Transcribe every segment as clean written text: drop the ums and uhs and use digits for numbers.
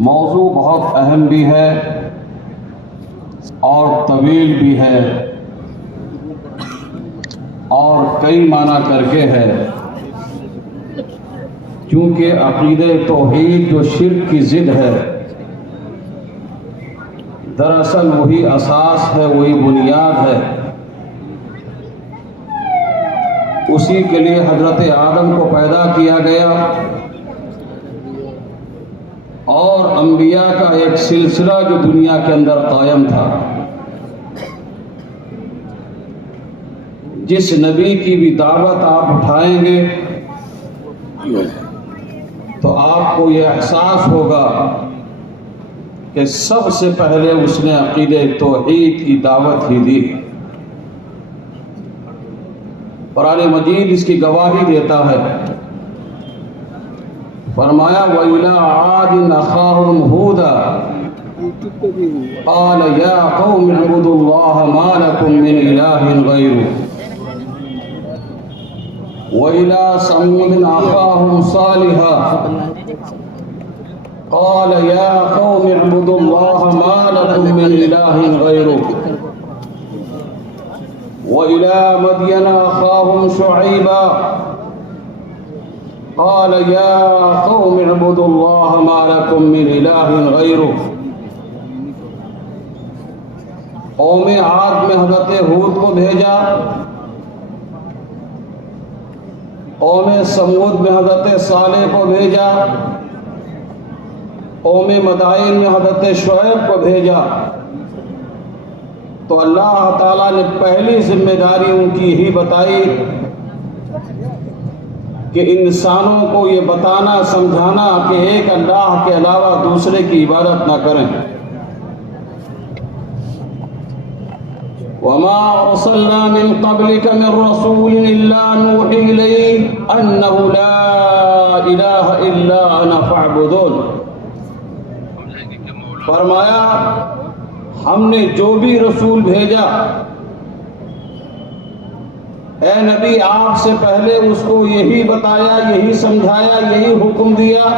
موضوع بہت اہم بھی ہے اور طویل بھی ہے اور کئی معنی کر کے ہے، کیونکہ عقیدہ توحید جو شرک کی ضد ہے، دراصل وہی اساس ہے، وہی بنیاد ہے۔ اسی کے لیے حضرت آدم کو پیدا کیا گیا اور انبیاء کا ایک سلسلہ جو دنیا کے اندر قائم تھا۔ جس نبی کی بھی دعوت آپ اٹھائیں گے تو آپ کو یہ احساس ہوگا کہ سب سے پہلے اس نے عقیدہ توحید کی دعوت ہی دی۔ قرآن مجید اس کی گواہی دیتا ہے، فرمایا وَإِلَىٰ عَادٍ أَخَاهُمْ هُودًا قَالَ يَا قَوْمِ اعْبُدُوا اللَّهَ مَا لَكُم مِّنْ إِلَٰهٍ غَيْرُهُ وَإِلَىٰ ثَمُودٍ أَخَاهُمْ صَالِحًا قَالَ يَا قَوْمِ اعْبُدُوا اللَّهَ مَا لَكُم مِّنْ إِلَٰهٍ غَيْرُهُ وَإِلَىٰ مَدْيَنَ أَخَاهُمْ شُعَيْبًا قال يا قوم اعبدوا الله ما لكم من إله غيره۔ قوم عاد میں حضرت ہود کو بھیجا، قوم سمود میں حضرت صالح کو بھیجا، قوم مدائن میں حضرت شعیب کو بھیجا۔ تو اللہ تعالیٰ نے پہلی ذمہ داری ان کی ہی بتائی کہ انسانوں کو یہ بتانا سمجھانا کہ ایک اللہ کے علاوہ دوسرے کی عبادت نہ کریں۔ وَمَا أَرْسَلْنَا مِن قَبْلِكَ مِن رَّسُولٍ إِلَّا نُوحِي إِلَيْهِ أَنَّهُ لَا إِلَٰهَ إِلَّا أَنَا فَاعْبُدُونِ۔ فرمایا ہم نے جو بھی رسول بھیجا، اے نبی آپ سے پہلے اس کو یہی بتایا، یہی سمجھایا، یہی حکم دیا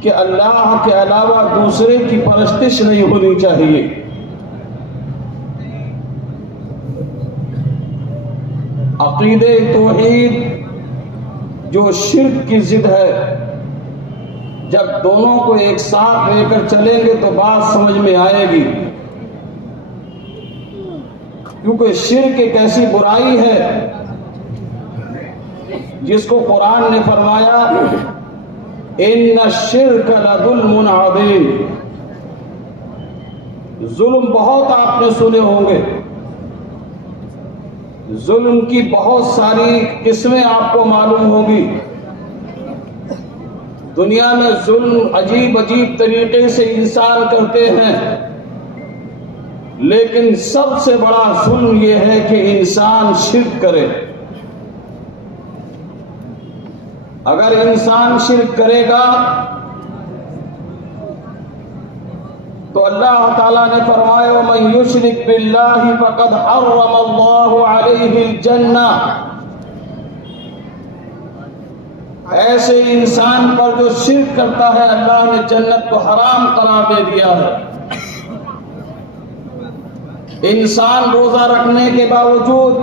کہ اللہ کے علاوہ دوسرے کی پرستش نہیں ہونی چاہیے۔ عقیدہ توحید جو شرک کی ضد ہے، جب دونوں کو ایک ساتھ لے کر چلیں گے تو بات سمجھ میں آئے گی، کیونکہ شرک ایک ایسی برائی ہے جس کو قرآن نے فرمایا ان الشرک لظلم عظیم۔ ظلم بہت آپ نے سنے ہوں گے، ظلم کی بہت ساری قسمیں آپ کو معلوم ہوگی۔ دنیا میں ظلم عجیب عجیب طریقے سے انسان کرتے ہیں، لیکن سب سے بڑا ظلم یہ ہے کہ انسان شرک کرے۔ اگر انسان شرک کرے گا تو اللہ تعالیٰ نے فرمایا وَمَن يُشْرِكْ بِاللَّهِ فَقَدْ حَرَّمَ اللَّهُ عَلَيْهِ الْجَنَّةَ۔ ایسے انسان پر جو شرک کرتا ہے اللہ نے جنت کو حرام قرار دے دیا ہے۔ انسان روزہ رکھنے کے باوجود،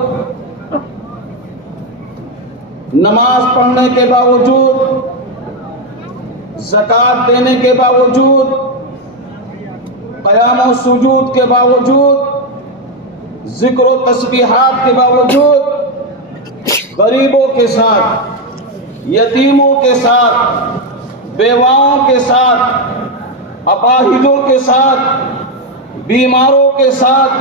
نماز پڑھنے کے باوجود، زکوٰۃ دینے کے باوجود، قیام و سجود کے باوجود، ذکر و تسبیحات کے باوجود، غریبوں کے ساتھ، یتیموں کے ساتھ، بیواؤں کے ساتھ، اپاہجوں کے ساتھ، بیماروں کے ساتھ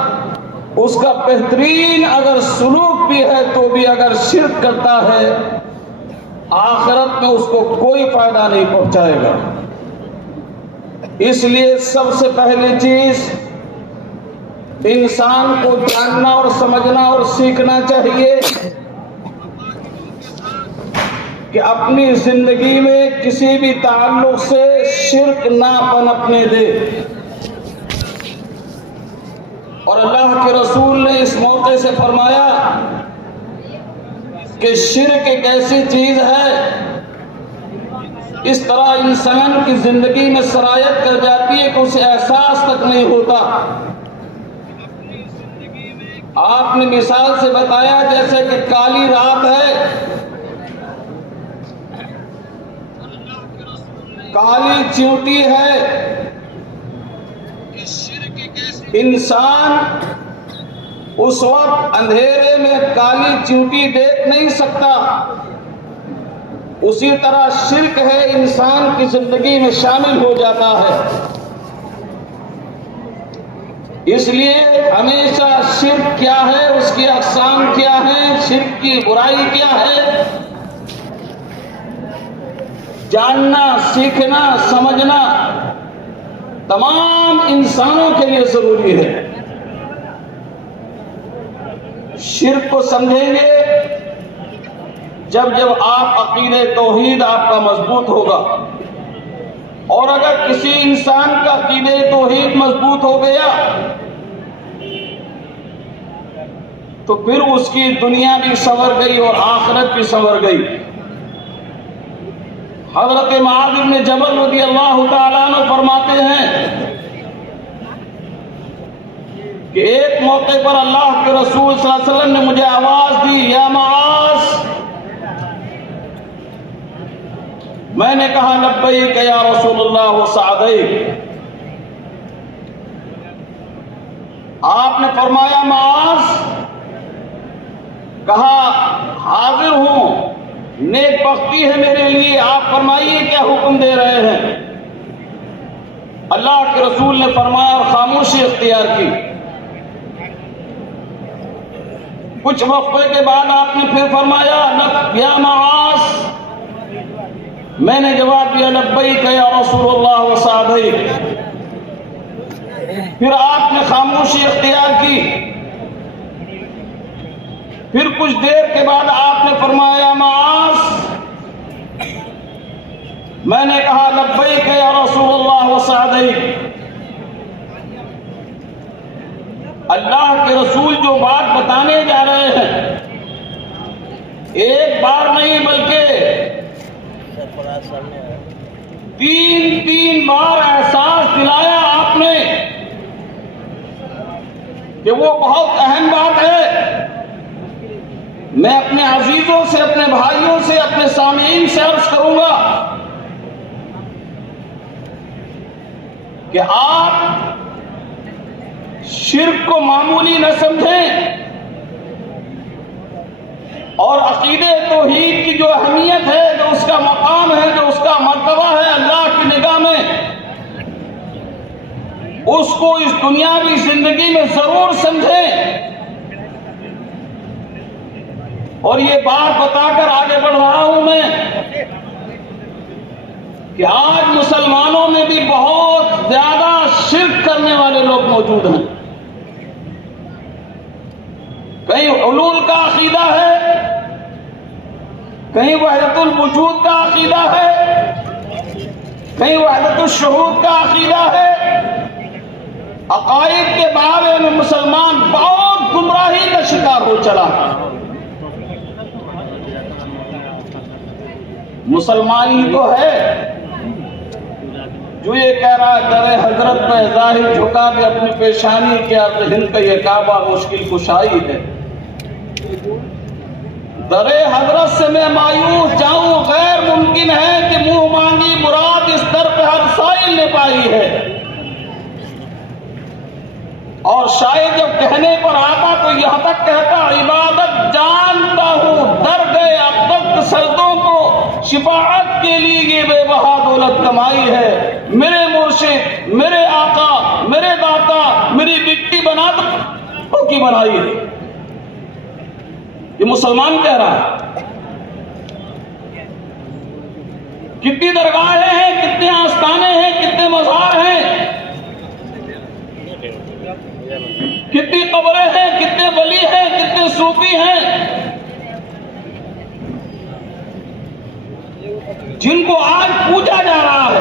اس کا بہترین اگر سلوک بھی ہے تو بھی اگر شرک کرتا ہے، آخرت میں اس کو کوئی فائدہ نہیں پہنچائے گا۔ اس لیے سب سے پہلی چیز انسان کو جاننا اور سمجھنا اور سیکھنا چاہیے کہ اپنی زندگی میں کسی بھی تعلق سے شرک نہ پنپنے دے۔ اور اللہ کے رسول نے اس موقع سے فرمایا کہ شرک ایک ایسی چیز ہے اس طرح انسان کی زندگی میں سرایت کر جاتی ہے کہ اسے احساس تک نہیں ہوتا۔ آپ نے مثال سے بتایا جیسے کہ کالی رات ہے، کالی چیونٹی ہے، انسان اس وقت اندھیرے میں کالی چیونٹی دیکھ نہیں سکتا، اسی طرح شرک ہے انسان کی زندگی میں شامل ہو جاتا ہے۔ اس لیے ہمیشہ شرک کیا ہے، اس کی اقسام کیا ہیں، شرک کی برائی کیا ہے، جاننا، سیکھنا، سمجھنا تمام انسانوں کے لیے ضروری ہے۔ شرک کو سمجھیں گے جب آپ عقیدہ توحید آپ کا مضبوط ہوگا، اور اگر کسی انسان کا عقیدہ توحید مضبوط ہو گیا تو پھر اس کی دنیا بھی سنور گئی اور آخرت بھی سنور گئی۔ حضرت معاذ بن جبل رضی اللہ تعالیٰ عنہ فرماتے ہیں کہ ایک موقع پر اللہ کے رسول صلی اللہ علیہ وسلم نے مجھے آواز دی، یا معاذ۔ میں نے کہا لبیک یا رسول اللہ وسعدیک۔ آپ نے فرمایا معاذ، کہا حاضر ہوں، نیک بختی ہے میرے لیے، آپ فرمائیے کیا حکم دے رہے ہیں۔ اللہ کے رسول نے فرمایا اور خاموشی اختیار کی۔ کچھ وقفے کے بعد آپ نے پھر فرمایا یا معاذ۔ میں نے جواب دیا لبیک یا رسول اللہ وسعدیک۔ پھر آپ نے خاموشی اختیار کی۔ پھر کچھ دیر کے بعد آپ نے فرمایا معاذ۔ میں نے کہا لبیک یا رسول اللہ وسعدیک۔ اللہ کے رسول جو بات بتانے جا رہے ہیں، ایک بار نہیں بلکہ تین بار احساس دلایا آپ نے کہ وہ بہت اہم بات ہے۔ میں اپنے عزیزوں سے، اپنے بھائیوں سے، اپنے سامعین سے عرض کروں گا کہ آپ شرک کو معمولی نہ سمجھیں، اور عقیدہ توحید کی جو اہمیت ہے، جو اس کا مقام ہے، جو اس کا مرتبہ ہے اللہ کی نگاہ میں، اس کو اس دنیاوی زندگی میں ضرور سمجھیں۔ اور یہ بات بتا کر آگے بڑھ رہا ہوں میں کہ آج مسلمانوں میں بھی بہت زیادہ شرک کرنے والے لوگ موجود ہیں۔ کہیں حلول کا عقیدہ ہے، کہیں وحدت الوجود کا عقیدہ ہے، کہیں وحدت الشہود کا عقیدہ ہے۔ عقائد کے بارے میں مسلمان بہت گمراہی کا شکار ہو چلا۔ مسلمان ہی تو ہے جو یہ کہہ رہا ہے در حضرت میں ظاہر جھکا دے اپنی پیشانی کیا ذہن کا یہ کعبہ مشکل کشائی ہے۔ در حضرت سے میں مایوس جاؤں، غیر ممکن ہے کہ منہ مانگی مراد اس در پہ ہر سائل نے پائی ہے۔ اور شاید جب کہنے پر آتا تو یہاں تک کہتا عبادت جانتا ہوں، در گئے اب تک سجدوں کو، شفاعت کے لیے یہ بے بہا دولت کمائی ہے۔ میرے مرشد، میرے آقا، میرے داتا میری مٹی بنا دو کی بنائی ہے۔ یہ مسلمان کہہ رہا ہے۔ کتنی درگاہیں ہیں، کتنے آستانے ہیں، کتنے مزار ہیں، کتنی قبریں ہیں، کتنے ولی ہیں، کتنے صوفی ہیں جن کو آج پوجا جا رہا ہے،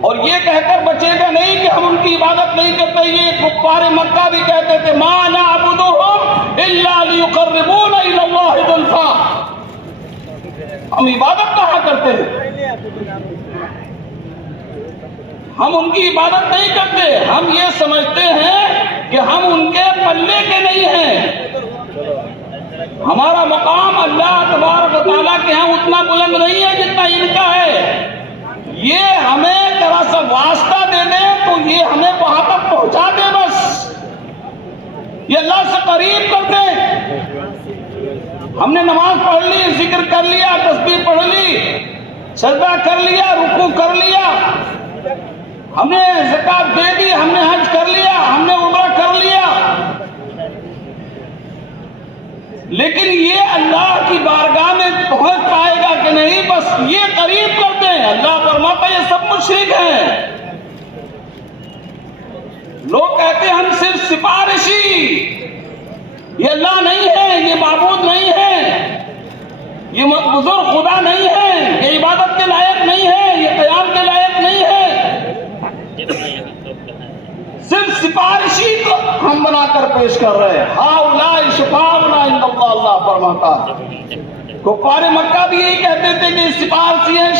اور یہ کہہ کر بچے گا نہیں کہ ہم ان کی عبادت نہیں کرتے۔ یہ کفار مکہ بھی کہتے تھے ما نعبدهم الا ليقربونا الى الله زلفى۔ ہم عبادت کہاں کرتے ہیں؟ ہم ان کی عبادت نہیں کرتے، ہم یہ سمجھتے ہیں کہ ہم ان کے پلے کے نہیں ہیں، ہمارا مقام اللہ تبارک و تعالیٰ کے ہاں اتنا بلند نہیں ہے جتنا ان کا ہے۔ یہ ہمیں ذرا سا واسطہ دے دے تو یہ ہمیں وہاں تک پہنچا دے، بس یہ اللہ سے قریب کر دے۔ ہم نے نماز پڑھ لی، ذکر کر لیا، تسبیح پڑھ لی، سجدہ کر لیا، رکوع کر لیا، ہم نے زکات دے دی، ہم نے حج کر لیا، ہم نے عمرہ کر لیا، لیکن یہ اللہ کی بارگاہ میں پہنچ پائے گا کہ نہیں؟ بس یہ قریب کر دیں۔ اللہ فرماتا ہے یہ سب مشرک ہیں۔ لوگ کہتے ہیں ہم صرف سفارشی، یہ اللہ نہیں ہے، یہ معبود نہیں ہے، یہ بزرگ خدا نہیں ہے، یہ عبادت کے لائق نہیں ہے، یہ قیام کے لائق نہیں ہے، صرف سفارشی کو ہم بنا کر پیش کر رہے ہیں۔ ہؤلاء شفاعؤنا عند اللہ، اللہ فرماتا ہے۔ کفار مکہ بھی یہی کہتے تھے کہ سفارشی ہیں۔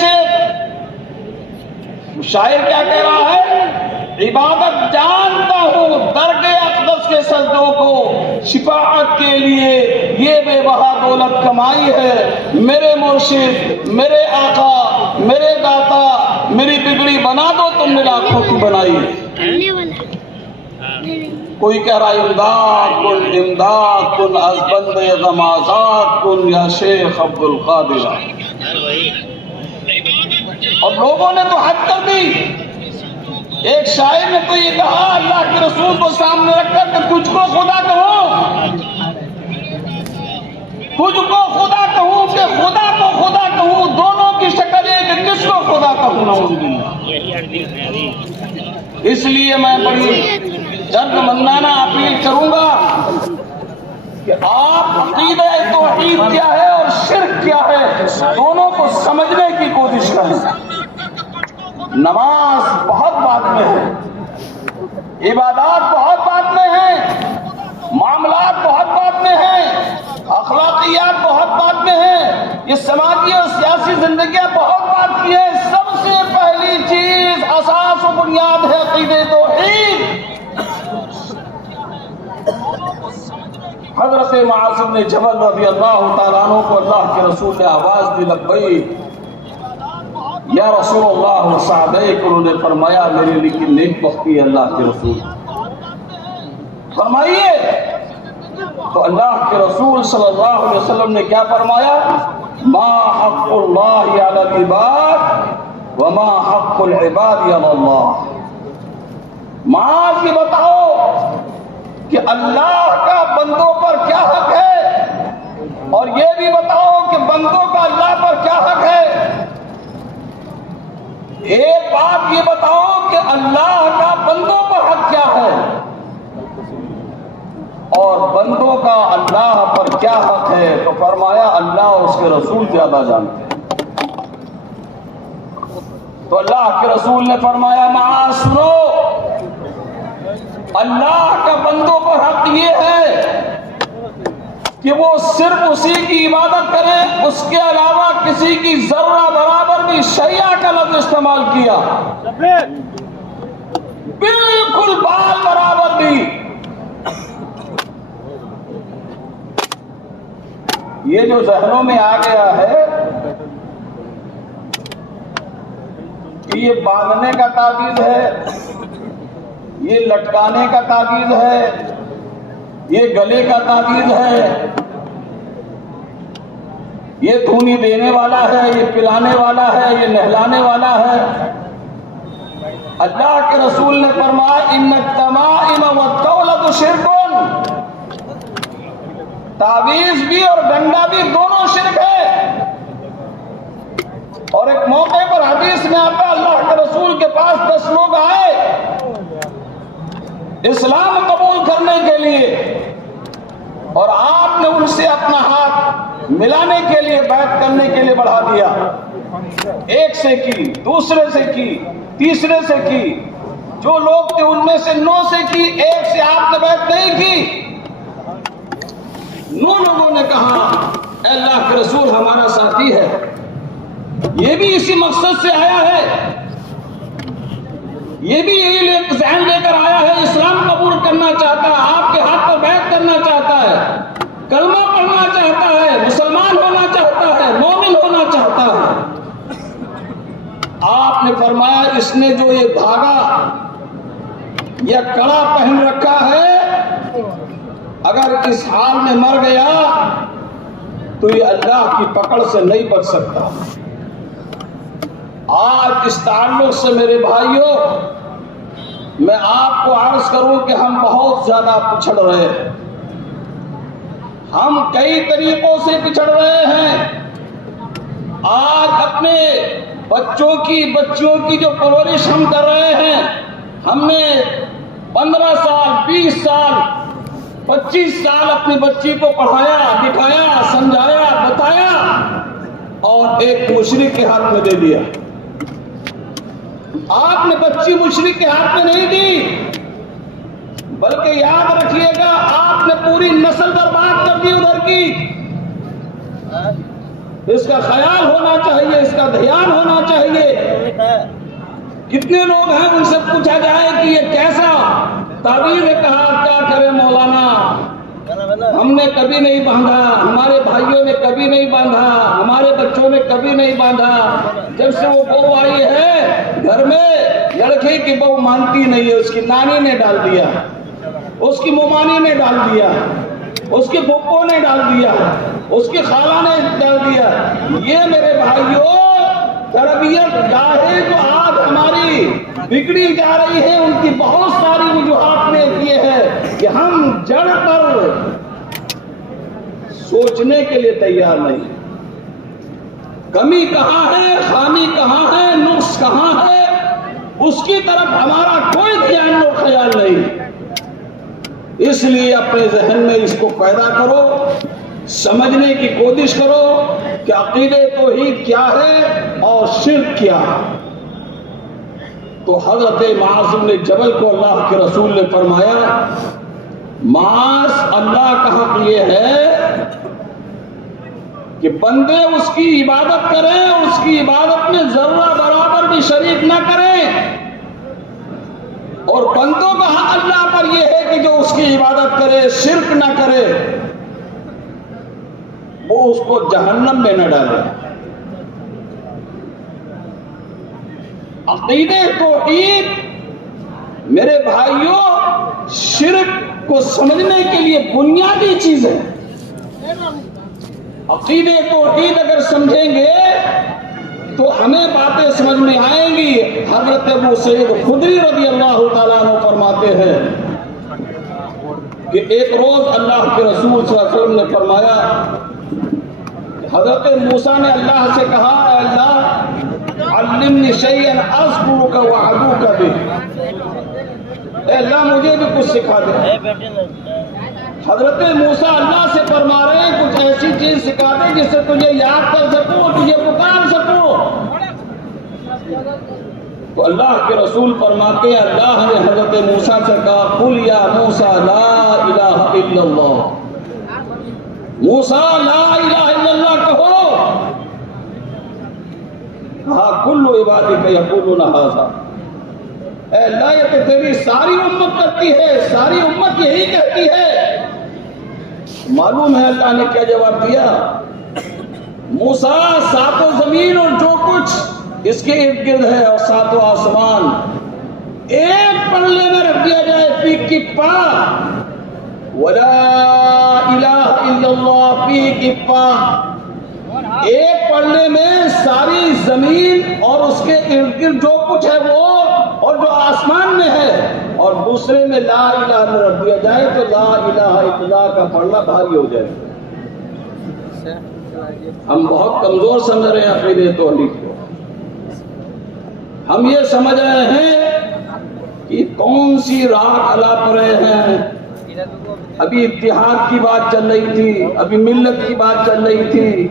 شاعر کیا کہہ رہا ہے؟ عبادت جانتا ہوں درگہ اقدس کے سجدوں کو، شفاعت کے لیے یہ بے بہا دولت کمائی ہے۔ میرے مرشد، میرے آقا، میرے داتا، میری بگڑی بنا دو، تم نے لاکھوں کی بنائی۔ کوئی کہہ رہا ہے امداد کن، امداد کن، از بند غم آزاد کن یا شیخ عبد القادر۔ اور لوگوں نے تو حد کر دی۔ ایک شاعر نے تو یہ کہا اللہ کے رسول کو سامنے رکھ کر کہ تجھ کو خدا کہوں، تجھ کو خدا کہوں کہ خدا کو خدا کہوں، دونوں کی شکل ہے کہ کس کو خدا کہوں، نعوذ باللہ۔ اس لیے میں بڑی جلد مندانہ اپیل کروں گا کہ آپ عقیدہ توحید کیا ہے اور شرک کیا ہے دونوں کو سمجھنے کی کوشش کریں۔ نماز بہت بعد میں ہے، عبادات بہت بعد میں ہیں، معاملات بہت بعد میں ہیں، اخلاقیات بہت بعد میں ہیں، یہ سماجی اور سیاسی زندگیاں بہت بعد کی ہیں۔ سب سے پہلی چیز، اساس و بنیاد ہے عقیدہ توحید۔ حضرت معاذ بن جبل رضی اللہ تعالیٰ عنہ کو اللہ کے رسول نے آواز دی، لبیک یا رسول اللہ، صحابہ کو انہوں نے فرمایا میرے لیے نیک بختی ہے اللہ کے رسول، فرمائیے۔ تو اللہ کے رسول صلی اللہ علیہ وسلم نے کیا فرمایا؟ ما حق اللہ علی العباد وما حق العباد علی اللہ۔ معاذ یہ بتاؤ کہ اللہ کا بندوں پر کیا حق ہے، اور یہ بھی بتاؤ کہ بندوں کا اللہ پر کیا حق ہے۔ ایک بات یہ بتاؤ کہ اللہ کا بندوں پر حق کیا ہے، اور بندوں کا اللہ پر کیا حق ہے۔ تو فرمایا اللہ اور اس کے رسول زیادہ جانتے ہیں۔ تو اللہ کے رسول نے فرمایا معاذ سنو، اللہ کا بندوں پر حق یہ ہے کہ وہ صرف اسی کی عبادت کرے، اس کے علاوہ کسی کی ذرہ برابر بھی شیعہ کا لفظ استعمال کیا، بالکل بال برابر بھی۔ یہ جو ذہنوں میں آ گیا ہے کہ یہ باندھنے کا تعویذ ہے، یہ لٹکانے کا تعویذ ہے، یہ گلے کا تعویذ ہے، یہ دھونی دینے والا ہے، یہ پلانے والا ہے، یہ نہلانے والا ہے۔ اللہ کے رسول نے فرمایا ان التمائم والتولۃ شرک، تعویذ بھی اور ڈنڈا بھی دونوں شرک ہے۔ اور ایک موقع پر حدیث میں آتا اللہ کے رسول کے پاس 10 لوگ آئے اسلام قبول کرنے کے لیے، اور آپ نے ان سے اپنا ہاتھ ملانے کے لیے، بیعت کرنے کے لیے بڑھا دیا۔ ایک سے کی، دوسرے سے کی، تیسرے سے کی، جو لوگ تھے ان میں سے 9 سے کی، ایک سے آپ نے بیعت نہیں کی۔ 9 لوگوں نے کہا اے اللہ کے رسول ہمارا ساتھی ہے، یہ بھی اسی مقصد سے آیا ہے، یہ بھی یہی ذہن لے کر آیا ہے، اسلام قبول کرنا چاہتا ہے، آپ کے ہاتھ پر بیعت کرنا چاہتا ہے، کلمہ پڑھنا چاہتا ہے، مسلمان ہونا چاہتا ہے، مومن ہونا چاہتا ہے۔ آپ نے فرمایا اس نے جو یہ دھاگا یا کڑا پہن رکھا ہے، اگر اس حال میں مر گیا تو یہ اللہ کی پکڑ سے نہیں بچ سکتا۔ آج اس تعلق سے میرے بھائیوں میں آپ کو عرض کروں کہ ہم بہت زیادہ پچھڑ رہے ہیں، ہم کئی طریقوں سے پچھڑ رہے ہیں۔ آج اپنے بچیوں کی جو پرورش ہم کر رہے ہیں، ہم نے 15 سال 20 سال 25 سال اپنی بچی کو پڑھایا لکھایا سمجھایا بتایا اور ایک مشرک کے ہاتھ میں دے دیا۔ آپ نے بچی مشرک کے ہاتھ میں نہیں دی، بلکہ یاد رکھیے گا آپ نے پوری نسل برباد کر دی ادھر کی۔ اس کا خیال ہونا چاہیے، اس کا دھیان ہونا چاہیے۔ کتنے لوگ ہیں ان سے پوچھا جائے کہ یہ کیسا تعبیر ہے، کہا کیا کرے مولانا، ہم نے کبھی نہیں باندھا، ہمارے بھائیوں نے کبھی نہیں باندھا، ہمارے بچوں نے کبھی نہیں باندھا۔ جب سے وہ بہو آئی ہے گھر میں، لڑکی کی بہو مانتی نہیں ہے، اس کی نانی نے ڈال دیا، اس کی مومانی نے ڈال دیا، اس کے پھپھو نے ڈال دیا، اس کی خالہ نے ڈال دیا۔ یہ میرے بھائیوں تربیت گاہیں جو آج ہماری بگڑی جا رہی ہے، ان کی بہت ساری وجوہات میں یہ ہے کہ ہم جڑ پر سوچنے کے لیے تیار نہیں۔ کمی کہاں ہے، خامی کہاں ہے، نقص کہاں ہے، اس کی طرف ہمارا کوئی دھیان و خیال نہیں۔ اس لیے اپنے ذہن میں اس کو پیدا کرو، سمجھنے کی کوشش کرو کہ عقیدہ توحید کیا ہے اور شرک کیا ہے۔ تو حضرت معاذ بن جبل کو اللہ کے رسول نے فرمایا، معاذ اللہ کا حق یہ ہے کہ بندے اس کی عبادت کریں، اس کی عبادت میں ذرہ برابر بھی شریک نہ کریں، اور بندوں کا حق اللہ پر یہ ہے کہ جو اس کی عبادت کرے شرک نہ کرے، وہ اس کو جہنم میں نہ ڈالے۔ عقیدہ توحید میرے بھائیوں شرک کو سمجھنے کے لیے بنیادی چیز ہے۔ عقیدہ توحید اگر سمجھیں گے تو ہمیں باتیں سمجھ میں آئیں گی۔ حضرت ابو سعید خدری رضی اللہ تعالیٰ عنہ فرماتے ہیں کہ ایک روز اللہ کے رسول صلی اللہ علیہ وسلم نے فرمایا، حضرت موسیٰ نے اللہ سے کہا، اے اللہ علمنی شیئا اذکرک واعبدک بہ، اے اللہ مجھے بھی کچھ سکھا دے۔ حضرت موسیٰ اللہ سے فرما رہے ہیں کچھ ایسی چیز سکھا دے جس سے تجھے یاد کر سکوں، تجھے پکار سکوں۔ تو اللہ کے رسول فرماتے ہیں، اللہ نے حضرت موسیٰ سے کہا، قل یا موسیٰ لا الہ الا اللہ، موسیٰ لا الہ الا اللہ کہو۔ کہا کل عبادک یقولون ھذا، اے اللہ یہ تو تیری ساری امت کرتی ہے، ساری امت یہی کہتی ہے۔ معلوم ہے اللہ نے کیا جواب دیا؟ موسیٰ ساتوں زمین اور جو کچھ اس کے ارد گرد ہے اور ساتوں آسمان ایک پلڑے میں رکھ دیا جائے، پیک کی پا، ولا الہ الا اللہ پیک کی پا، ایک پلڑے میں ساری زمین اور اس کے ارد گرد جو کچھ ہے وہ اور جو آسمان میں ہے، اور دوسرے میں لا الہ نہ رکھ دیا جائے تو لا الہ الا اللہ کا پڑھنا بھاری ہو جائے۔ ہم بہت کمزور سمجھ رہے ہیں عقیدہ توحید کو۔ ہم یہ سمجھ رہے ہیں کہ کون سی راہ الاپ رہے ہیں، ابھی اتحاد کی بات چل رہی تھی، ابھی ملت کی بات چل رہی تھی،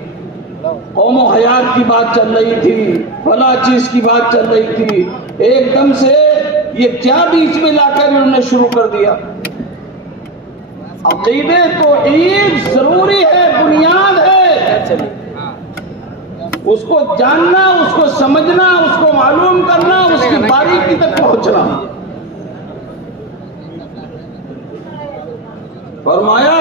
قوم و حیات کی بات چل رہی تھی، فلاں چیز کی بات چل رہی تھی، ایک دم سے یہ کیا بیچ میں لا کر انہوں نے شروع کر دیا۔ عقیدہ توحید ضروری ہے، بنیاد ہے۔ اس کو جاننا، اس کو سمجھنا، اس کو معلوم کرنا، اس کی باریکی تک پہنچنا۔ فرمایا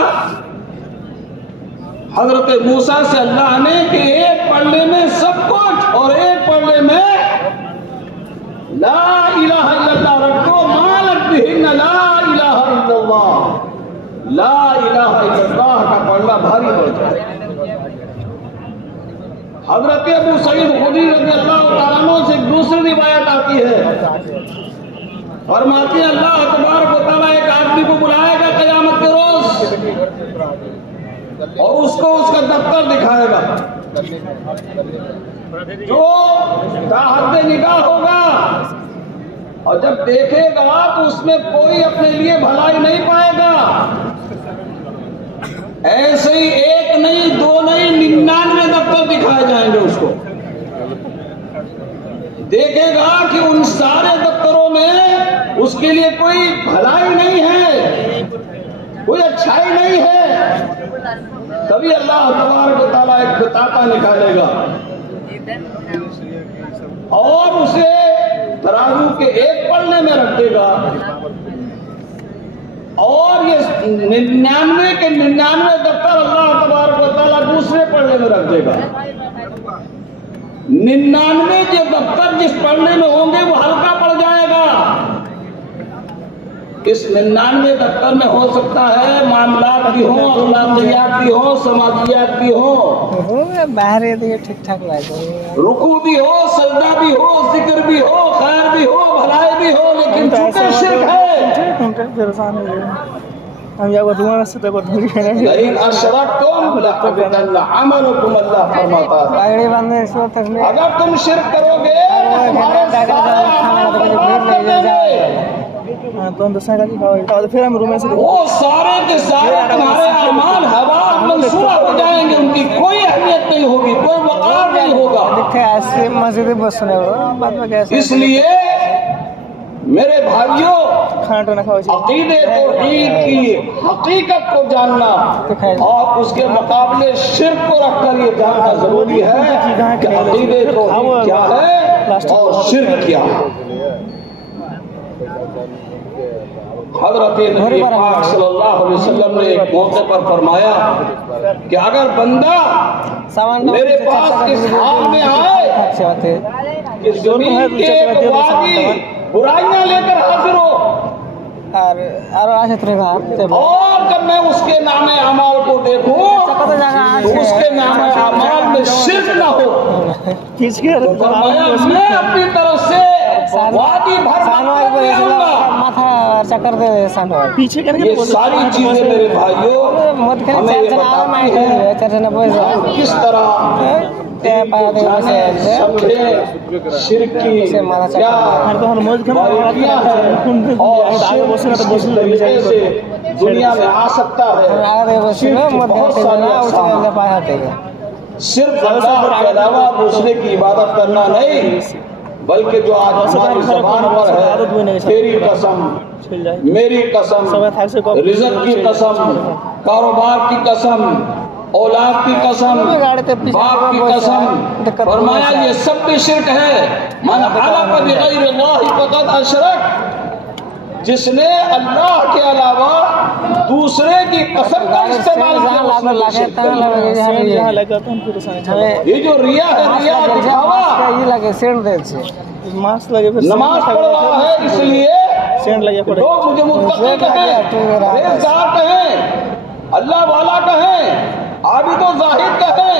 حضرت موسیٰ سے اللہ نے کہ ایک پڑھنے میں سب کچھ اور ایک پڑھنے میں لا الہ الا اللہ رکھو، مالک بہن لا الہ الا اللہ، لا الہ الا اللہ کا پڑھنا بھاری پڑ جائے۔ حضرت ابو سعید خدری رضی اللہ تعالیٰ عنہ سے ایک دوسری روایت آتی ہے، فرماتے ہیں اللہ تبارک و تعالیٰ ایک آدمی کو بلائے گا قیامت کے روز اور اس کو اس کا دفتر دکھائے گا، جو تحت نگاہ ہوگا، اور جب دیکھے گا تو اس میں کوئی اپنے لیے بھلائی نہیں پائے گا۔ ایسے ہی ایک نہیں، دو نہیں، 99 دفتر دکھائے جائیں گے اس کو۔ دیکھے گا کہ ان سارے دفتروں میں اس کے لیے کوئی بھلائی نہیں ہے، کوئی اچھائی نہیں ہے۔ تبھی اللہ تبارک و تعالیٰ ایک بطاقہ نکالے گا اور اسے ترازو کے ایک پلڑے میں رکھ دے گا، اور یہ 99 کے 99 دفتر اللہ تبارک و تعالیٰ دوسرے پلڑے میں رکھ دے گا۔ 99 کے دفتر جس پلڑے میں ہوں گے وہ ہلکا پڑ جائے گا۔ اس 99 دفتر میں ہو سکتا ہے معاملات بھی ہوں، اخلاقیات بھی ہوں، سماجیات بھی ہوں، باہر ٹھیک ٹھاک لگے، رکوع بھی ہو، سجدہ بھی ہو، ذکر بھی ہو، خیر بھی ہو، بھلائی بھی ہو، لیکن چونکہ شرک ہے۔ لئن اشرکتم لَيَحْبَطَنَّ عَمَلُكُمْ، اللہ فرماتا ہے اگر تم شرک کرو گے تمہارے سارے اعمال برباد کر دیں گے، وہ سارے کے سارے تمہارے اعمال ہوا منصورہ ہو جائیں گے، ان کی کوئی اہمیت نہیں ہوگی، کوئی وقار نہیں ہوگا۔ اس لیے میرے بھائیوں، عقیدے توحید کی حقیقت کو جاننا اور اس کے مقابلے شرک کو رکھ کر یہ جاننا ضروری ہے کہ عقیدے توحید کیا ہے اور شرک کیا ہے۔ حضرت نبی پاک صلی اللہ علیہ وسلم نے ایک موقع پر فرمایا کہ اگر بندہ میرے پاس اس حال میں آئے کہ زمین کے ایک وادی برائیاں لے کر حاضر ہو، اور جب میں اس کے نام اعمال کو دیکھوں تو اس کے نام اعمال میں شرک نہ ہو، تو فرمایا میں اپنی طرف سے وادی بھر لے آؤں گا۔ یہ ساری چیزیں میرے بھائیوں ہمیں یہ بتاتی ہیں کس طرح شرک کی کیا باریکیاں ہیں اور شرک کس طریقے سے دنیا میں آ سکتا ہے۔ شرک کی بہت ساری اقسام ہیں۔ صرف اللہ کے علاوہ دوسرے کی عبادت کرنا نہیں، بلکہ جو آج ہماری زبان پر ہے، تیری قسم، میری قسم، رزق کی قسم، کاروبار کی قسم، اولاد کی قسم، باپ کی قسم، فرمایا یہ سب بھی شرک ہے۔ من حلف بغیر اللہ فقد اشرک، جس نے اللہ کے علاوہ دوسرے کی قسم کا استعمال کیا اس نے شرک کر لیا۔ یہ جو ریا ہے، ریا دکھاوا، نماز پڑھ رہا ہے اس لیے لوگ مجھے متقی کہیں، پرہیزگار کہیں، اللہ والا کہیں، عابد و زاہد کہیں،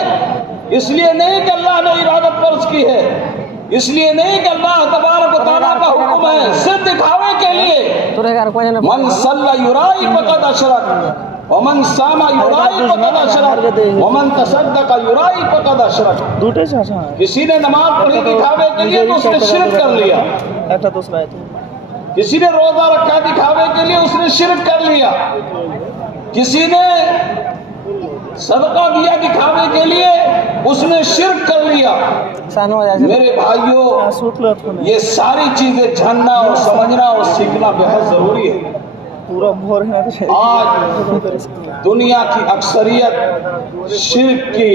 اس لیے نہیں کہ اللہ نے عبادت فرض کی ہے، اس لیے نہیں کہ اللہ تبارک و تعالیٰ کا حکم ہے، صرف دکھاوے کے لیے۔ من صلی یرائی فقد اشرک ومن صام یرائی فقد اشرک ومن تصدق یرائی فقد اشرک۔ کسی نے نماز پڑھی دکھاوے کے لیے تو اس نے شرک کر لیا، کسی نے روزہ رکھا دکھاوے کے لیے اس نے شرک کر لیا، کسی نے صدقہ دیا دکھاوے کے لیے اس نے شرک کر لیا۔ میرے بھائیوں، یہ ساری چیزیں جاننا اور سمجھنا اور سیکھنا بہت ضروری ہے۔ آج دنیا کی اکثریت شرک کی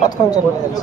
কতক্ষণ চলবে দেখছি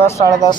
10 10:30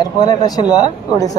এরপরে একটা ছিল ওড়িশা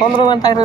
15 মিনিট টাকা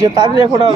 যে তাকবীর ফোটা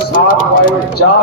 7.4